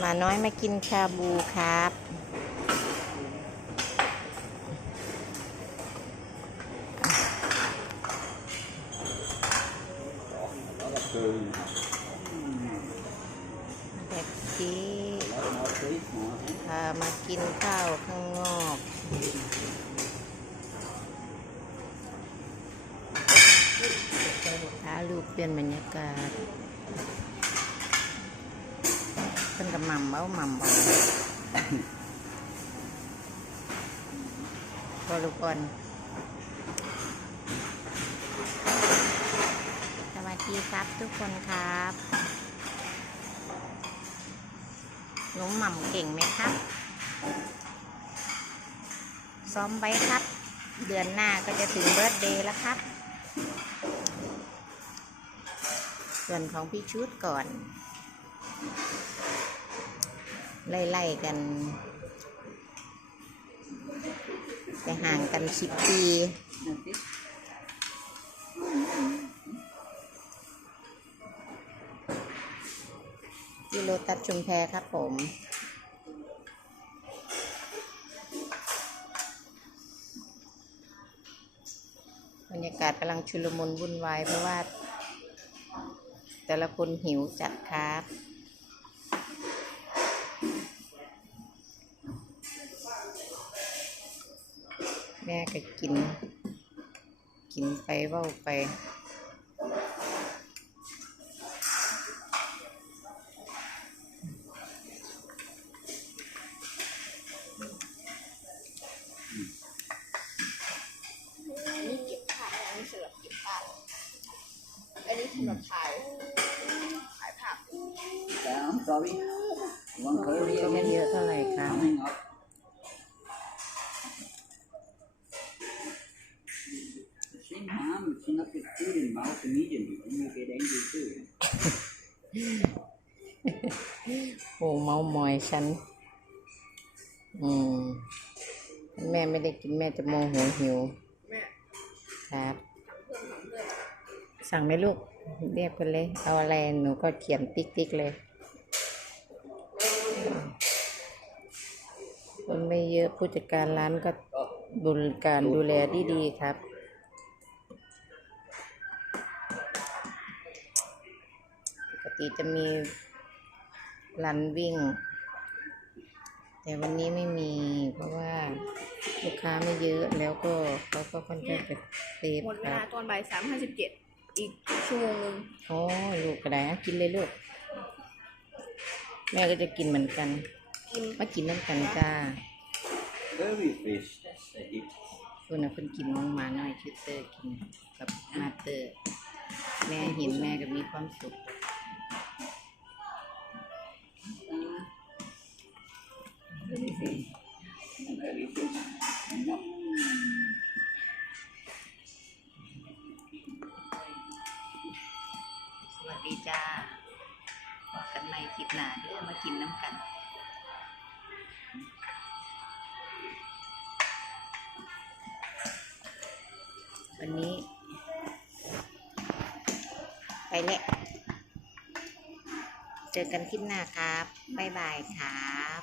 หมาน้อยมากินชาบูครับคือแบบนี้พามากินข้าวข้างนอกพาลูกเปลี่ยนบรรยากาศ เพิ่นกับม่ำเบ้าม่ำเบาพอลูกอ่อนสวัสดีครับทุกคนครับหนูหม่ำเก่งไหมครับ ซ้อมไว้ครับ เดือนหน้าก็จะถึงเบิร์ตเดย์แล้วครับ ส่วนของพี่ชุดก่อน ไล่ๆกันแต่ห่างกันสิบปีที่โลตัสชุมแพครับผมบรรยากาศกำลังชุลมุนวุ่นวายเพราะว่า แต่ละคนหิวจัดครับ แม่ก็กิน กินไปเว้าไปอันนี้เก็บผ้าอันนี้สำหรับเก็บผ้าอันนี้สำหรับถ่ายถ่ายภาพแต่ I'm sorry one ก็ curry ไม่ again เยอะเท่าไหร่ครับ coming up she not put food in mouth immediately. You get angry too. โอ้เมามอยฉัน อืมแม่ไม่ได้กินแม่จะโมโหหิว แม่ครับ เพื่อนของเพื่อนสั่งไหมลูก เรียกไปเลย เอาอะไรหนูก็เขียนติ๊กติ๊กเลย คนไม่เยอะผู้จัดการร้านก็บริการดูแลดีๆครับ กติจะมีรันวิ่ง แต่วันนี้ไม่มีเพราะว่าลูกค้าไม่เยอะแล้วก็เขาก็ค่อนข้างจะเซฟหมดเวครัลาบตอนบ่ายสามห้าสิบเจ็ดอีกชั่วโมงหนึงโอ้ยลูกกระไดอะกินเลยลูก แม่ก็จะกินเหมือนกัน กินมากินน้ำกันจ้า Very fish. That's the it. คุณนะเพิ่นกินน้องหมาน้อยชื่อเตอร์กินกับมาเตอร์ แม่เห็นแม่ก็มีความสุข สวัสดีจ้าบอกกันใหม่คลิปหน้าเด้อมากินน้ำกันวันนี้ ไปแล้ว เจอกันคลิปหน้าครับ บ๊ายบายครับ